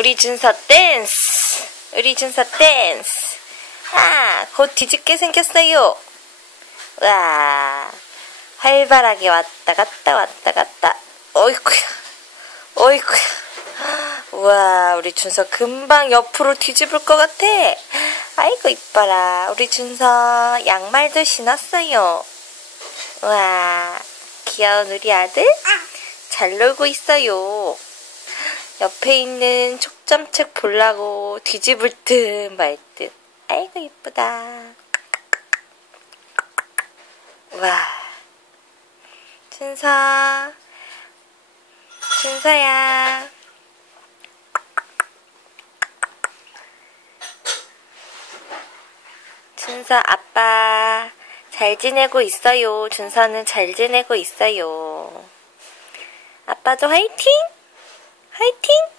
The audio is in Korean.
우리 준서 댄스. 우리 준서 댄스. 아, 곧 뒤집게 생겼어요. 와, 활발하게 왔다 갔다 왔다 갔다. 어이쿠야, 어이쿠야. 우와, 우리 준서 금방 옆으로 뒤집을 것 같아. 아이고, 이뻐라. 우리 준서 양말도 신었어요. 우와, 귀여운 우리 아들? 잘 놀고 있어요. 옆에 있는 촉점책 보려고 뒤집을 듯 말 듯. 아이고, 이쁘다. 와, 준서, 준서야. 준서 아빠 잘 지내고 있어요. 준서는 잘 지내고 있어요. 아빠도 화이팅! 화이팅!